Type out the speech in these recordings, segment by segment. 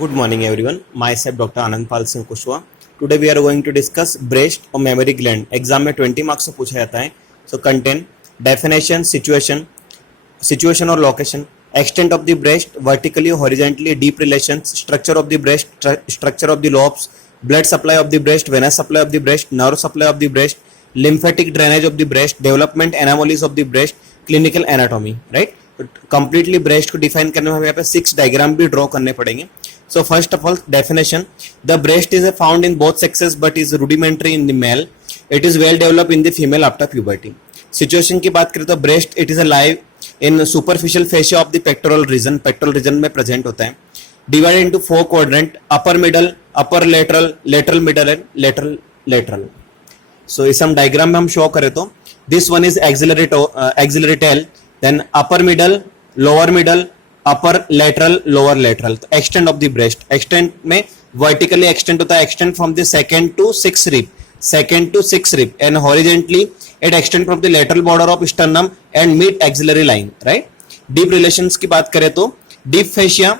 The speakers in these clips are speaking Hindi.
Good morning, everyone. Myself, Dr. Anandpal Singh Kushwaha. Today we are going to discuss breast or mammary gland. Exam में 20 मार्क्स से पूछा जाता है. So content, definition, situation or location, extent of the breast, vertically or horizontally, deep relations, structure of the breast, structure of the lobes, blood supply of the breast, venous supply of the breast, nerve supply of the breast, lymphatic drainage of the breast, development anomalies of the breast, clinical anatomy, right? Completely breast को डिफाइन करने में हमें यहाँ पे 6 डायग्राम भी ड्रॉ करने पड़ेंगे. So first of all definition, the breast is found in both sexes but is rudimentary in the male. It is well develop in the female after puberty. Situation की बात करें तो breast it is a live in superficial fascia of the pectoral region में प्रेजेंट होता है. Divided into 4 quadrant, upper middle, upper lateral, lateral middle and lateral. So इस हम डायग्राम में हम शो करें तो this one is axillary tail, then upper middle, lower middle, upper lateral, lower lateral. तो extent of the breast, extent में vertically extent होता है, extent from the second to sixth rib, and horizontally it extend from the lateral border of sternum and mid axillary line, right? Deep relations की बात करें तो deep fascia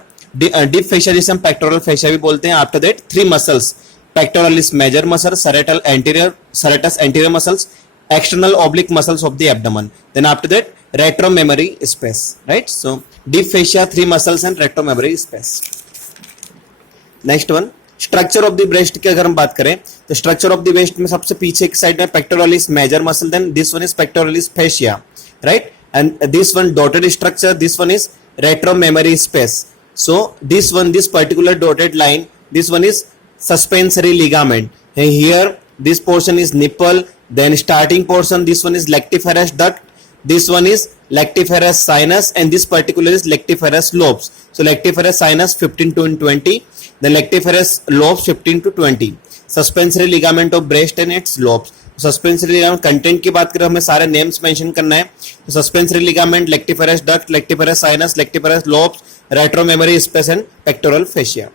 जिसे हम pectoral fascia भी बोलते हैं. After that 3 muscles, pectoralis major muscle, serratus anterior muscles, external oblique muscles of the abdomen. Then after that retromammary space, right? So deep fascia, 3 muscles and retromammary space. Next one, structure of the breast की अगर हम बात करें तो structure of the breast में सबसे पीछे एक साइड में pectoralis major muscle, then this one is pectoralis fascia, right? And this one dotted structure, this one is retromammary space. So this particular dotted line, this one is suspensory ligament. And here this portion is nipple, then starting portion, this one is lactiferous duct, this one is lactiferous sinus, and this particular is lactiferous lobes. So lactiferous sinus 15 to 20, the lactiferous lobes 15 to 20. Suspensory ligament of breast and its lobes. Suspensory ligament content की बात करें हमें सारे नेम्स मेंशन करना है. Suspensory ligament, lactiferous duct, lactiferous sinus, lactiferous lobes, retromammary space and pectoral fascia.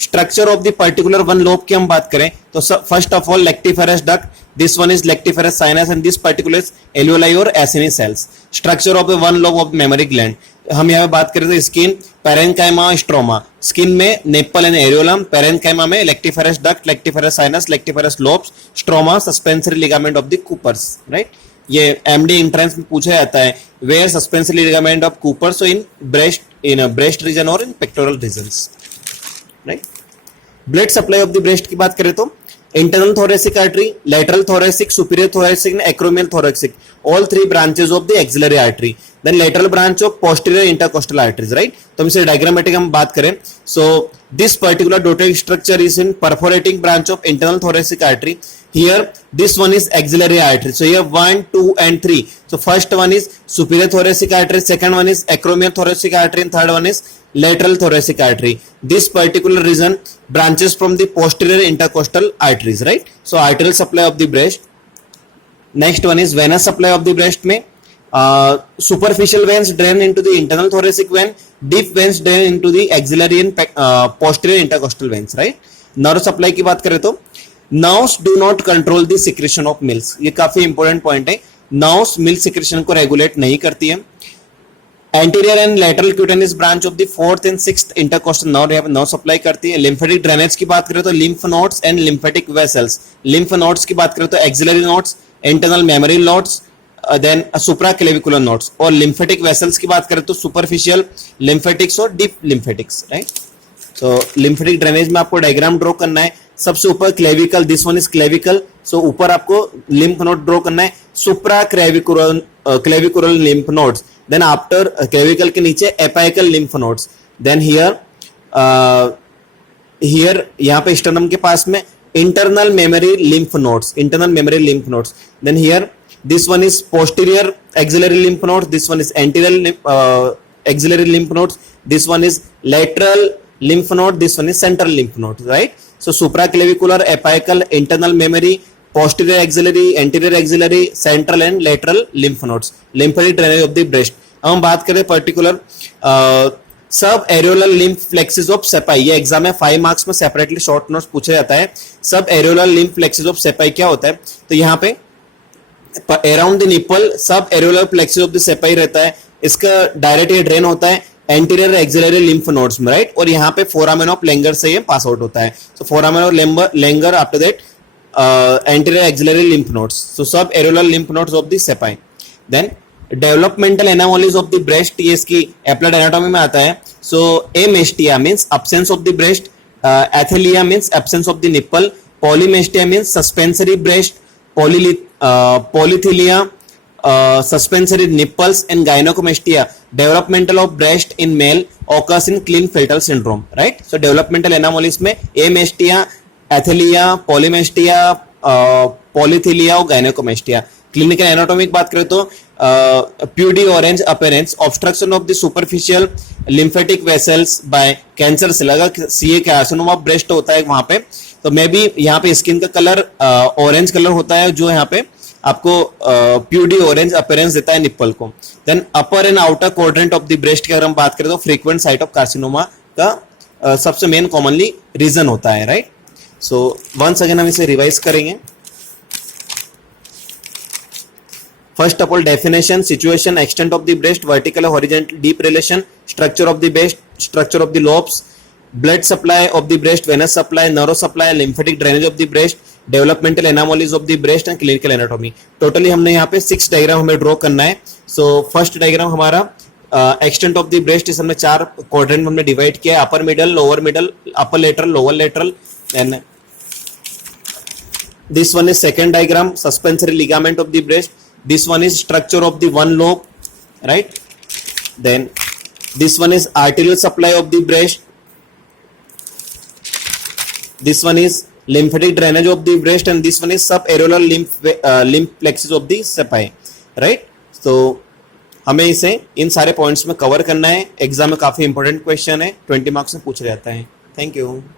Structure of the particular one lobe की हम बात करें तो first of all lactiferous duct, this one is lactiferous sinus and this particular is alveoli or acini cells. Structure of the one lobe of mammary gland हम यहाँ पे बात करें तो स्किन, पैरेन्काइमा, स्ट्रोमा. स्किन में नेपल एंड एरियोलम, पैरेन्काइमा में lactiferous duct, lactiferous sinus, lactiferous lobes, stroma suspensory ligament of the Cooper's, right? ये एमडी एंट्रेंस में पूछा जाता है, where suspensory ligament of Cooper's, so in breast region और in pectoral regions, right? Blood supply of the breast की बात करें तो internal thoracic artery, lateral thoracic, superior thoracic and acromial thoracic, all 3 branches of the axillary artery. Then lateral branch of posterior intercostal arteries, right? तो हम इसे डायग्रामेटिक हम बात करें so this particular dotted structure is in perforating branch of internal thoracic artery. Here this one is axillary artery. So here 1, 2 and 3. So first one is superior thoracic artery, second one is acromial thoracic artery, and third one is lateral thoracic artery. This particular region branches from the posterior intercostal arteries, right? So arterial supply of the breast. Next one is venous supply of the breast. में superficial veins drain into the internal thoracic vein, deep veins drain into the axillary and posterior intercostal veins, right? Nerve supply की बात करें तो Nerves do not control the secretion of milk. ये काफी इंपॉर्टेंट पॉइंट है. Nerves मिल्क सिक्रेशन को रेगुलेट नहीं करती है. Anterior and lateral cutaneous branch of the 4th and 6th intercostal nerve यहाँ पे nerve सप्लाई करती है. Lymphatic drainage की बात करें तो lymph nodes and lymphatic vessels. Lymph nodes की बात करें तो axillary nodes, internal mammary nodes, then supraclavicular nodes. और lymphatic vessels की बात करें तो superficial lymphatics और deep lymphatics, right? तो lymphatic drainage में आपको डायग्राम ड्रॉ करना है. सबसे ऊपर clavicle, this one is clavicle. So ऊपर आपको लिम्फ नोड ड्रॉ करना है, supraclavicular lymph nodes. Then after clavicle के नीचे apical lymph nodes. Then here यहाँ पे स्टर्नम के पास में internal mammary lymph nodes. Then here this one is posterior axillary lymph nodes, this one is anterior axillary lymph nodes, this one is lateral lymph node, this one is central lymph node, right? So supraclavicular, apical, internal memory, posterior axillary, anterior axillary, central and lateral lymph nodes. Lymphatic drainage of the breast. अब हम बात करें पर्टिकुलर सब एरियोलर लिम्फ फ्लेक्सिस ऑफ सेपाई. ये एग्जाम में 5 मार्क्स में सेपरेटली शॉर्ट नोट्स पूछा जाता है. सब एरियोलर लिम्फ फ्लेक्सिस ऑफ सेपाई क्या होता है? तो यहाँ पे अराउंड द निपल सब एरियोलर फ्लेक्सिस ऑफ द सेपाई रहता है. इसका डायरेक्ट ये ड्रेन होता है एंटीरियर एक्सिलरी लिम्फ नोड्स में, राइट, और यहाँ पे फोरामेन ऑफ लेंगर से ये पास आउट होता है. So foramen of Langer after that anterior axillary lymph nodes, so subareolar lymph nodes of the sepi. Then developmental anomalies of the breast, ये इसकी applied anatomy में आता है. So amastia means absence of the breast, athelia means absence of the nipple, polymestia means suspensory breast, polythelia suspensory nipples, and gynecomastia developmental of breast in male occurs in Klinefelter syndrome, right? So developmental anomalies में amastia, एथेलिया, पॉलीमेस्टिया, पॉलीथिलिया और गायनेकोमेस्टिया. क्लिनिकल एनाटॉमी की बात करें तो peau d' orange appearance, obstruction of the superficial lymphatic vessels by cancer cell. अगर सीए कार्सिनोमा ब्रेस्ट होता है वहां पे, तो मे बी यहाँ पे स्किन का कलर ऑरेंज कलर होता है, जो यहाँ पे आपको प्यूडी ऑरेंज अपीयरेंस देता है निप्पल को. Then upper and outer quadrant of the breast की अगर हम बात करें तो फ्रीक्वेंट साइट ऑफ कार्सिनोमा का सबसे मेन कॉमनली रीजन होता है, राइट. सो वंस अगेन हम इसे रिवाइज करेंगे. First of all definition, situation, extent of the breast, vertical horizontal deep relation, structure of the breast, structure of the lobes, blood supply of the breast, venous supply, nerve supply, lymphatic drainage of the breast, developmental anomalies of the breast and clinical anatomy. Totally हमने यहाँ पे 6 डायग्राम हमें ड्रॉ करना है. सो फर्स्ट डायग्राम हमारा एक्सटेंट ऑफ द ब्रेस्ट, इस हमने 4 क्वाड्रेंट में हमने डिवाइड किया है. Upper middle, lower middle, upper lateral, lower lateral, and this one is second diagram, suspensory ligament of the breast. This one is structure of the one lobe, right? Then this one is arterial supply of the breast. This one is lymphatic drainage of the breast, and this one is subareolar lymph plexus of the sepi, right? So हमें इसे इन सारे पॉइंट्स में कवर करना है. एग्जाम में काफी इंपॉर्टेंट क्वेश्चन है, 20 मार्क्स में पूछ जाता है. Thank you.